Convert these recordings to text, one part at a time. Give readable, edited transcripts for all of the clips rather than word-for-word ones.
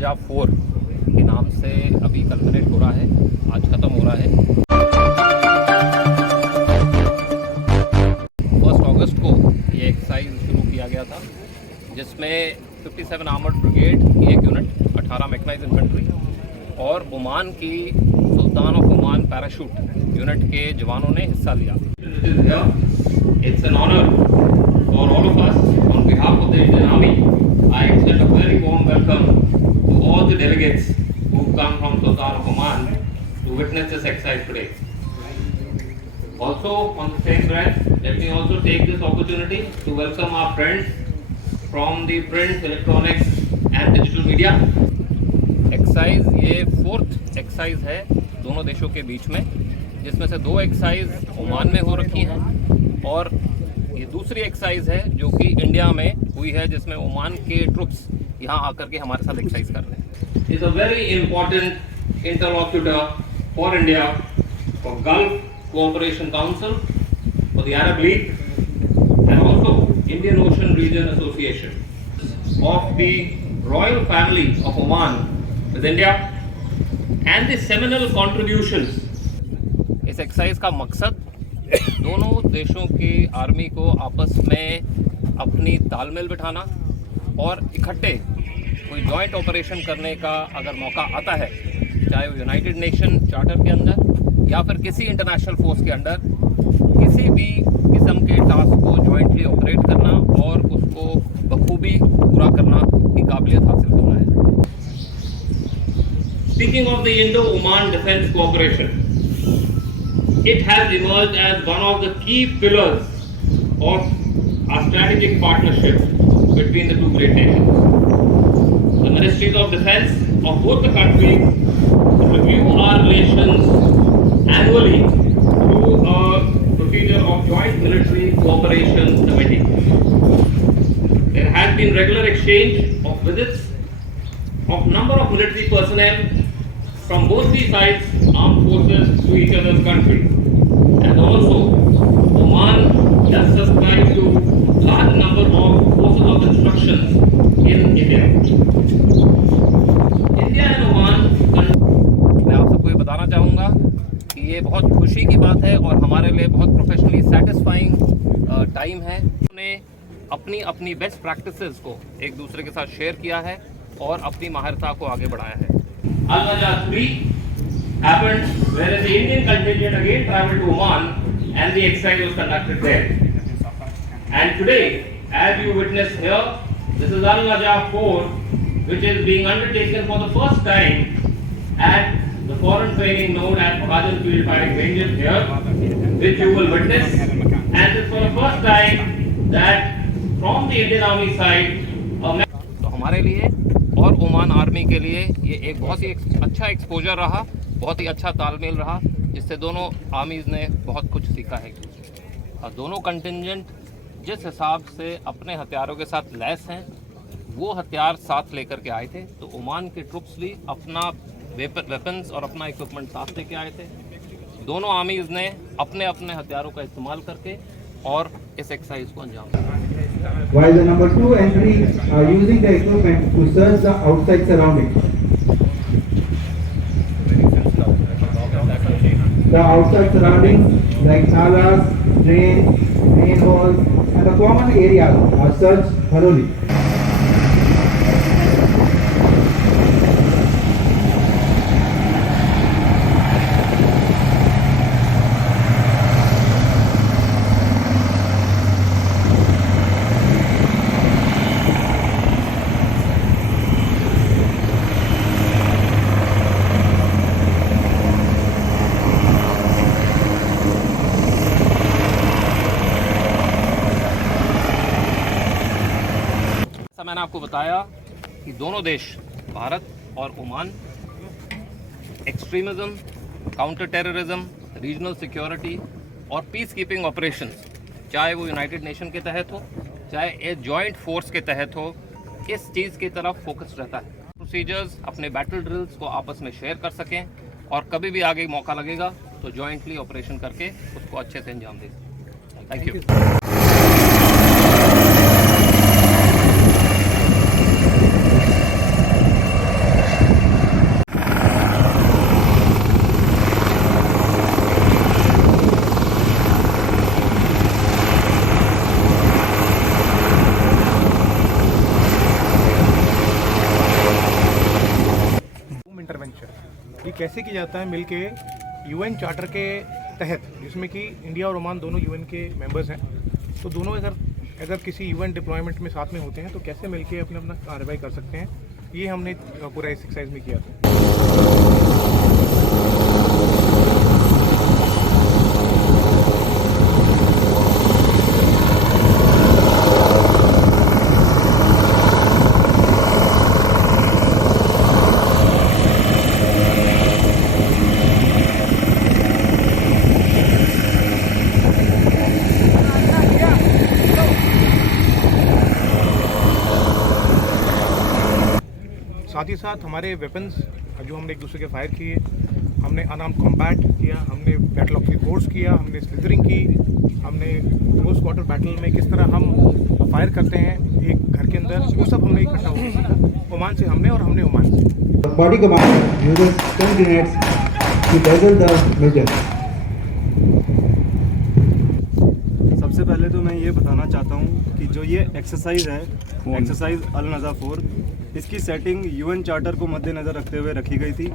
Najaf 4 के नाम से अभी कल्मिनेट हो रहा है, आज ख़त्म हो रहा है। 1 अगस्त को ये एक्सरसाइज शुरू किया गया था, जिसमें 57 आर्मर्ड ब्रिगेड की एक यूनिट, 18 मैकेनाइज्ड इन्फेंट्री और ओमान की सुल्तान ऑफ ओमान पैराशूट यूनिट के जवानों ने हिस्सा लिया। It's an honor for all of us. On behalf of the Indian Army, I extend a very warm welcome to all the delegates who've come from Sultan of Oman to witness this exercise today. Also, on the same breath, let me also take this opportunity to welcome our friends from the print, electronics and digital media. Exercise ये 4th exercise है दोनों देशों के बीच में, जिसमें से 2 exercise Oman में हो रखी हैं और ये दूसरी एक्सरसाइज है जो कि इंडिया में हुई है, जिसमें ओमान के ट्रुप्स यहाँ आकर के हमारे साथ एक्सरसाइज कर रहे हैं। Is a very important interlocutor for India, for Gulf Cooperation Council, for the Arab League and also Indian Ocean Region association of the royal family of Oman with India and the seminal contributions. इस exercise का मकसद दोनों देशों की army को आपस में अपनी तालमेल बिठाना और इकट्ठे कोई जॉइंट ऑपरेशन करने का अगर मौका आता है, चाहे वो यूनाइटेड नेशन चार्टर के अंदर या फिर किसी इंटरनेशनल फोर्स के अंदर, किसी भी किस्म के टास्क को जॉइंटली ऑपरेट करना और उसको बखूबी पूरा करना की काबिलियत हासिल करना है। Speaking of the Indo-Oman defence cooperation, it has emerged as one of the key pillars of our strategic partnership between the two great nations. The Ministries of Defence of both the countries review our relations annually through a procedure of Joint Military Cooperation Committee. There has been regular exchange of visits of number of military personnel from both the sides, armed forces, to each other's countries. And also, Oman does subscribe to large number of forces of instructions in India. India and Oman, मैं आप सबको ये बताना चाहूँगा कि ये बहुत खुशी की बात है और हमारे लिए बहुत प्रोफेशनली सेटिस्फाइंग टाइम है। उन्होंने अपनी अपनी बेस्ट प्रैक्टिसेस को एक दूसरे के साथ शेयर किया है और अपनी माहिरता को आगे बढ़ाया है। Al-Najaf 3 happened whereas the Indian contingent again traveled to Oman and the exercise was conducted there. And today, as you witness here, this is Al-Najaf 4, which is being undertaken for the first time at the foreign training known as Bahadur Field Fighting Ranges here, which you will witness. And it's for the first time that from the Indian Army side, तो हमारे लिए और Oman army के लिए ये एक बहुत ही अच्छा एक्सपोजर रहा, बहुत ही अच्छा तालमेल रहा, जिससे दोनों आर्मीज़ ने बहुत कुछ सीखा है। और दोनों कंटिंजेंट जिस हिसाब से अपने हथियारों के साथ लैस हैं, वो हथियार साथ लेकर के आए थे, तो ओमान के ट्रुप्स भी अपना वेपन्स और अपना इक्विपमेंट साथ लेके आए थे। दोनों आर्मीज़ ने अपने अपने हथियारों का इस्तेमाल करके और इस एक्सरसाइज को अंजाम दिया। While the number 2 entries are using the equipment to search the outside surroundings. The outside surroundings like nalas, drains, main halls and the common areas are searched thoroughly. मैंने आपको बताया कि दोनों देश भारत और Oman extremism, counter terrorism, regional security और peace keeping operations, चाहे वो यूनाइटेड नेशन के तहत हो, चाहे ए जॉइंट फोर्स के तहत हो, इस चीज़ की तरफ फोकस रहता है। प्रोसीजर्स, अपने बैटल ड्रिल्स को आपस में शेयर कर सकें और कभी भी आगे मौका लगेगा तो जॉइंटली ऑपरेशन करके उसको अच्छे से अंजाम दें। Thank you. कैसे किया जाता है मिलके यूएन चार्टर के तहत, जिसमें कि इंडिया और ओमान दोनों यूएन के मेंबर्स हैं। तो दोनों अगर किसी यूएन डिप्लॉयमेंट में साथ में होते हैं तो कैसे मिलके अपना कार्रवाई कर सकते हैं, ये हमने पूरा इस एक्सरसाइज में किया था। साथ ही साथ हमारे वेपन्स जो हमने एक दूसरे के फायर किए, हमने अनआर्म्ड कॉम्बैट किया, हमने बैटल ऑफ द कोर्स किया, हमने स्लिदरिंग की, हमने क्लोज क्वार्टर बैटल में किस तरह हम फायर करते हैं एक घर के अंदर, वो सब हमने इकट्ठा होकर ओमान से हमने ओमान से। The party commander uses stun grenades to dazzle the mission. सबसे पहले तो मैं ये बताना चाहता हूँ कि जो ये एक्सरसाइज है, एक्सरसाइज अल नज़ा 4, इसकी सेटिंग यूएन चार्टर को मद्देनज़र रखते हुए रखी गई थी।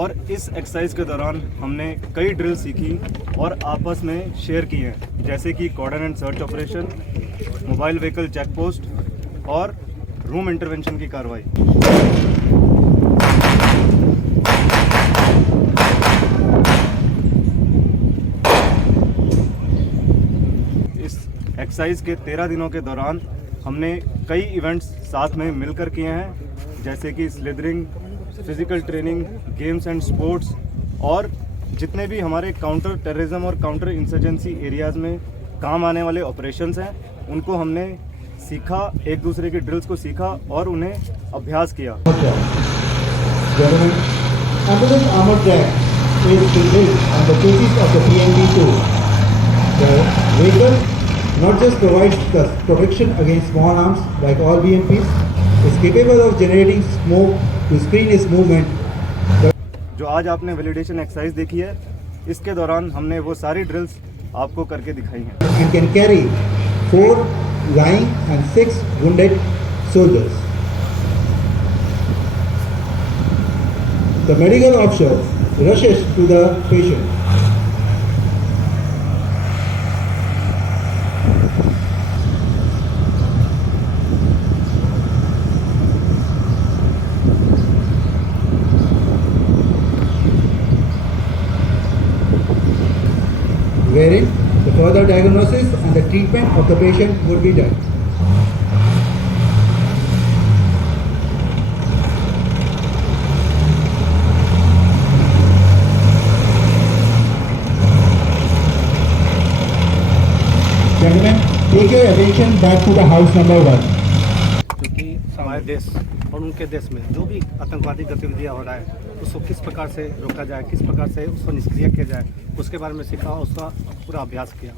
और इस एक्सरसाइज के दौरान हमने कई ड्रिल सीखी और आपस में शेयर की हैं, जैसे कि cordon and search operation, mobile vehicle check post और रूम इंटरवेंशन की कार्रवाई। इस एक्सरसाइज के 13 दिनों के दौरान हमने कई इवेंट्स साथ में मिलकर किए हैं, जैसे कि slithering, physical training, games and sports, और जितने भी हमारे काउंटर टेररिज्म और काउंटर इंसर्जेंसी एरियाज़ में काम आने वाले ऑपरेशंस हैं, उनको हमने सीखा, एक दूसरे के ड्रिल्स को सीखा और उन्हें अभ्यास किया। Gentlemen, ambulance armor track is built on the basis of the PMB2. The vehicle not just provides the protection against small arms like all BMPs, is capable of generating smoke to screen its movement. जो आज आपने validation exercise देखी है, इसके दौरान हमने वो सारी ड्रिल्स आपको करके दिखाई हैं। And can carry 4 lying and 6 wounded soldiers. The medical officer rushes to the patient. Wherein the further diagnosis and the treatment of the patient would be done. Gentlemen, take your attention back to the house number 1. क्योंकि हमारे देश और उनके देश में जो भी आतंकवादी गतिविधियां हो रहा है, उसको किस प्रकार से रोका जाए, किस प्रकार से उसको निष्क्रिय किया जाए, उसके बारे में सीखा और उसका पूरा अभ्यास किया।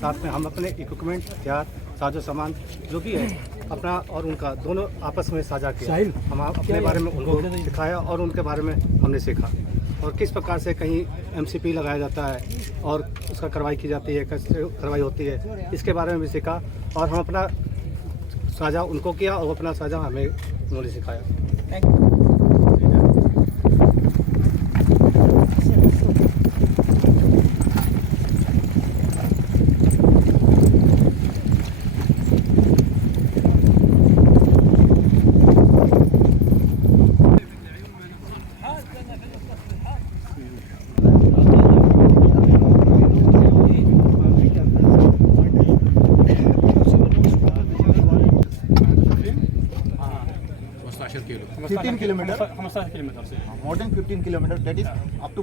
साथ में हम अपने इक्विपमेंट, हथियार, साजो सामान जो भी है अपना और उनका दोनों आपस में साझा किया। हम अपने बारे में उनको सिखाया और उनके बारे में हमने सीखा, और किस प्रकार से कहीं MCP लगाया जाता है और उसका कार्रवाई की जाती है, कैसे कार्रवाई होती है, इसके बारे में भी सीखा। और हम अपना साझा उनको किया और अपना साझा हमें उन्होंने सिखाया। किलो 15 kilometer, 15 किलोमीटर से more than 15 kilometer, that is up to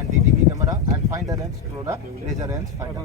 and DTV camera and find the range through the laser range finder.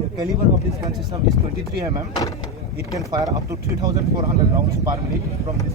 The caliber of this gun system is 23 mm. It can fire up to 3,400 rounds per minute from this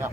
Yeah.